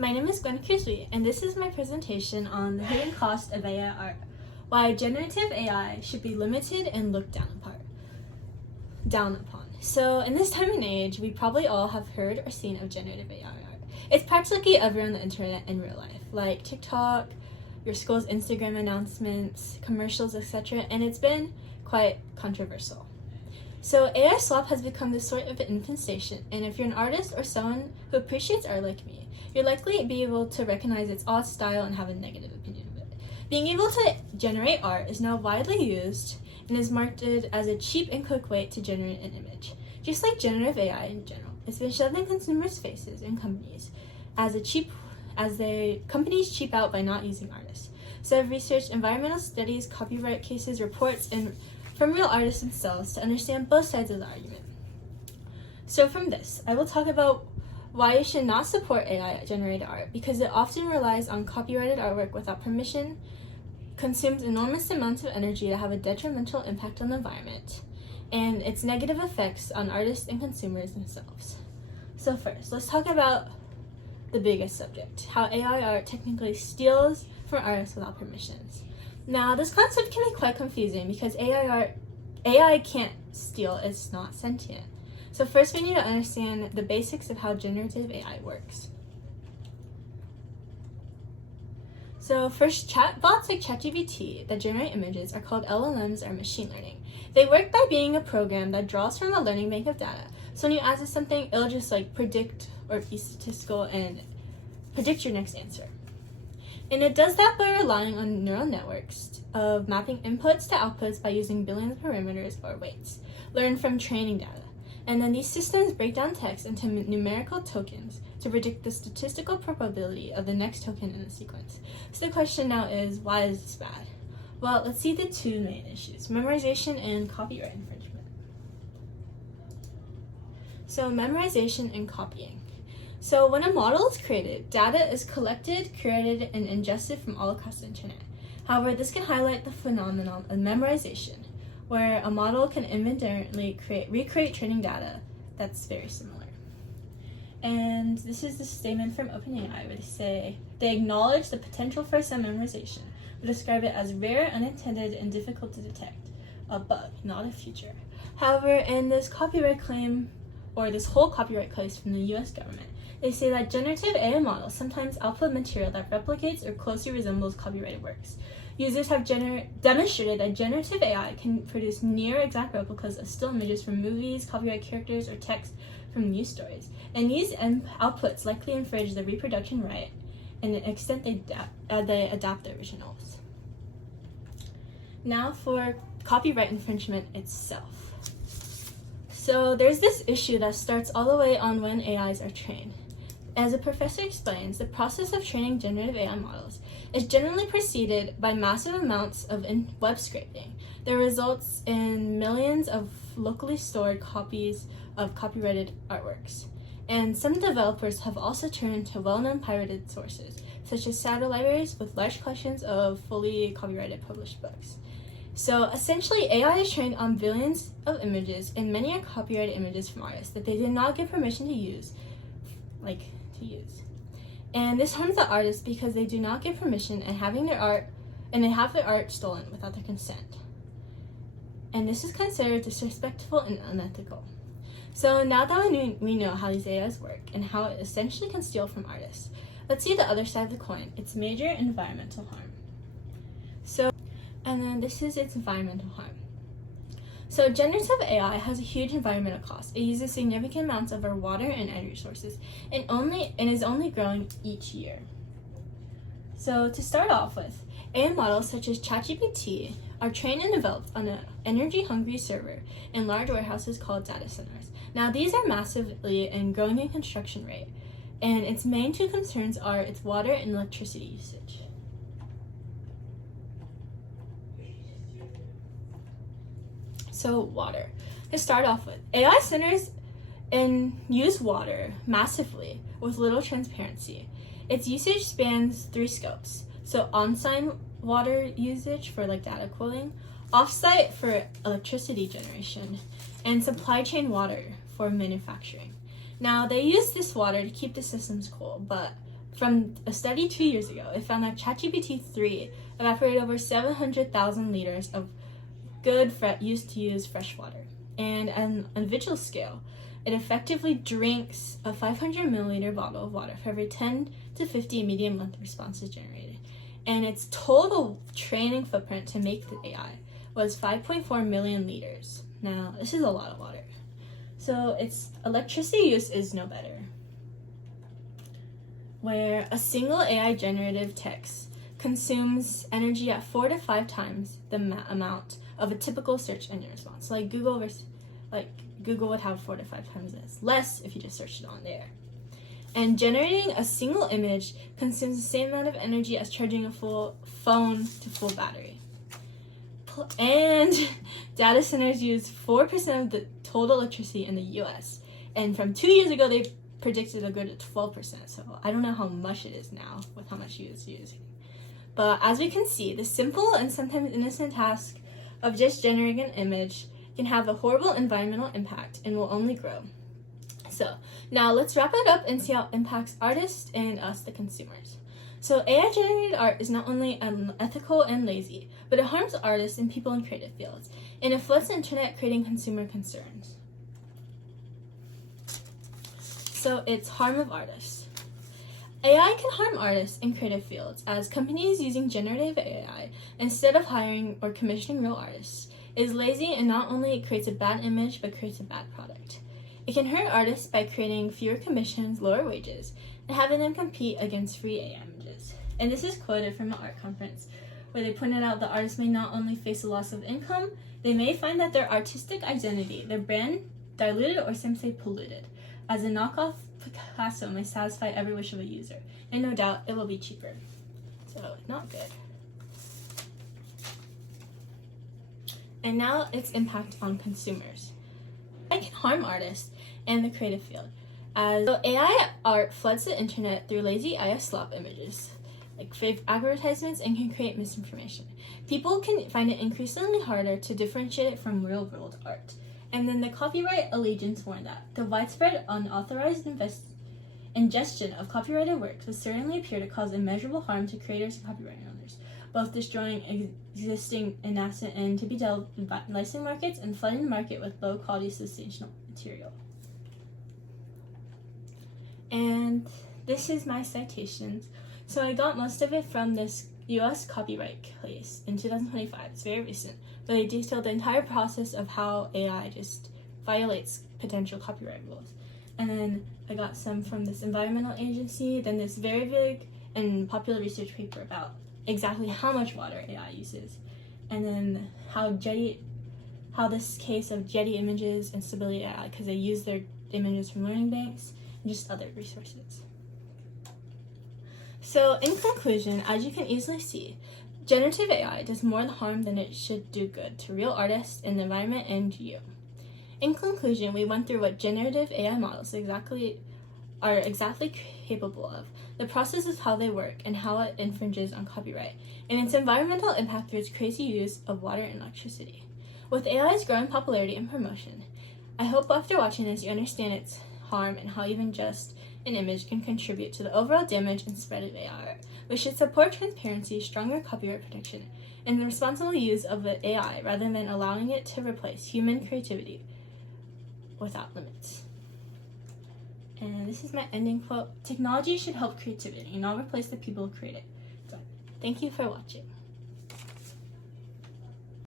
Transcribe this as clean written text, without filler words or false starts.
My name is Gwen Kusui, and this is my presentation on the hidden cost of AI art, why generative AI should be limited and looked down upon. So in this time and age, we probably all have heard or seen of generative AI art. It's practically everywhere on the internet in real life, like TikTok, your school's Instagram announcements, commercials, etc., and it's been quite controversial. So AI slop has become this sort of infestation, and if you're an artist or someone who appreciates art like me, you'll likely be able to recognize its odd style and have a negative opinion of it. Being able to generate art is now widely used and is marketed as a cheap and quick way to generate an image. Just like generative AI in general, it's been shoved in consumers' faces and companies companies cheap out by not using artists. So I've researched environmental studies, copyright cases, reports, and from real artists themselves to understand both sides of the argument. So from this, I will talk about why you should not support AI-generated art, because it often relies on copyrighted artwork without permission, consumes enormous amounts of energy that have a detrimental impact on the environment, and its negative effects on artists and consumers themselves. So first, let's talk about the biggest subject, how AI art technically steals from artists without permissions. Now, this concept can be quite confusing because AI can't steal, it's not sentient. So first we need to understand the basics of how generative AI works. So first, chatbots like ChatGPT that generate images are called LLMs or machine learning. They work by being a program that draws from a learning bank of data. So when you ask it something, it'll just predict or be statistical and predict your next answer. And it does that by relying on neural networks of mapping inputs to outputs by using billions of parameters or weights, learned from training data. And then these systems break down text into numerical tokens to predict the statistical probability of the next token in the sequence. So the question now is, why is this bad? Well, let's see the two main issues, memorization and copyright infringement. So memorization and copying. So when a model is created, data is collected, curated, and ingested from all across the internet. However, this can highlight the phenomenon of memorization, where a model can inadvertently recreate training data that's very similar. And this is the statement from OpenAI where they say, they acknowledge the potential for some memorization, but describe it as rare, unintended, and difficult to detect. A bug, not a feature. However, in this copyright claim, or this whole copyright case from the US government, they say that generative AI models sometimes output material that replicates or closely resembles copyrighted works. Users have demonstrated that generative AI can produce near exact replicas of still images from movies, copyright characters, or text from news stories. And these outputs likely infringe the reproduction right in the extent they adapt the originals. Now for copyright infringement itself. So there's this issue that starts all the way on when AIs are trained. As a professor explains, the process of training generative AI models is generally preceded by massive amounts of web scraping that results in millions of locally stored copies of copyrighted artworks. And some developers have also turned to well-known pirated sources, such as shadow libraries with large collections of fully copyrighted published books. So essentially, AI is trained on billions of images, and many are copyrighted images from artists that they did not give permission to use. And this harms the artists because they do not give permission and they have their art stolen without their consent. And this is considered disrespectful and unethical. So now that we know how these AIs work and how it essentially can steal from artists, let's see the other side of the coin, its major environmental harm. And then this is its environmental harm. So generative AI has a huge environmental cost. It uses significant amounts of our water and energy resources and is only growing each year. So to start off with, AI models such as ChatGPT are trained and developed on an energy-hungry server in large warehouses called data centers. Now these are massively and growing in construction rate, and its main two concerns are its water and electricity usage. So water. To start off with, AI centers use water massively with little transparency. Its usage spans 3 scopes. So on-site water usage for data cooling, off-site for electricity generation, and supply chain water for manufacturing. Now, they use this water to keep the systems cool, but From a study 2 years ago, it found that ChatGPT 3 evaporated over 700,000 liters of good used to use fresh water. And on a individual scale, it effectively drinks a 500 milliliter bottle of water for every 10 to 50 medium length responses generated. And its total training footprint to make the AI was 5.4 million liters. Now, this is a lot of water. So its electricity use is no better, where a single AI generative text consumes energy at 4 to 5 times the amount of a typical search engine response. Like Google would have 4 to 5 times this, less if you just searched it on there. And generating a single image consumes the same amount of energy as charging a full phone to full battery. And data centers use 4% of the total electricity in the US. And from 2 years ago, they predicted a good 12%. So I don't know how much it is now with how much you is using. But as we can see, the simple and sometimes innocent task of just generating an image can have a horrible environmental impact and will only grow. So now let's wrap it up and see how it impacts artists and us, the consumers. So AI-generated art is not only unethical and lazy, but it harms artists and people in creative fields, and it floods the internet, creating consumer concerns. So it's harm of artists. AI can harm artists in creative fields, as companies using generative AI instead of hiring or commissioning real artists is lazy, and not only creates a bad image, but creates a bad product. It can hurt artists by creating fewer commissions, lower wages, and having them compete against free AI images. And this is quoted from an art conference, where they pointed out that artists may not only face a loss of income, they may find that their artistic identity, their brand, diluted or some say polluted, as a knockoff Picasso may satisfy every wish of a user, and no doubt it will be cheaper. So, not good. And now its impact on consumers. AI can harm artists and the creative field, as AI art floods the internet through lazy AI slop images, like fake advertisements, and can create misinformation. People can find it increasingly harder to differentiate it from real-world art. And then the Copyright Allegiance warned that the widespread unauthorized ingestion of copyrighted works will certainly appear to cause immeasurable harm to creators and copyright owners, both destroying existing asset and to be dealt with licensing markets and flooding the market with low-quality sensational material. And this is my citations. So I got most of it from this US copyright case in 2025. It's very recent, but they detailed the entire process of how AI just violates potential copyright rules. And then I got some from this environmental agency, then this very big and popular research paper about exactly how much water AI uses, and then how this case of Jetty Images and Stability AI, because they use their images from learning banks, and just other resources. So in conclusion, as you can easily see, generative AI does more harm than it should do good to real artists and the environment and you. In conclusion, we went through what generative AI models are exactly capable of, the process of how they work, and how it infringes on copyright, and its environmental impact through its crazy use of water and electricity. With AI's growing popularity and promotion, I hope after watching this you understand its harm and how even just an image can contribute to the overall damage and spread of AI art. We should support transparency, stronger copyright protection, and the responsible use of the AI rather than allowing it to replace human creativity without limits. And this is my ending quote. Technology should help creativity, not replace the people who create it. So, thank you for watching.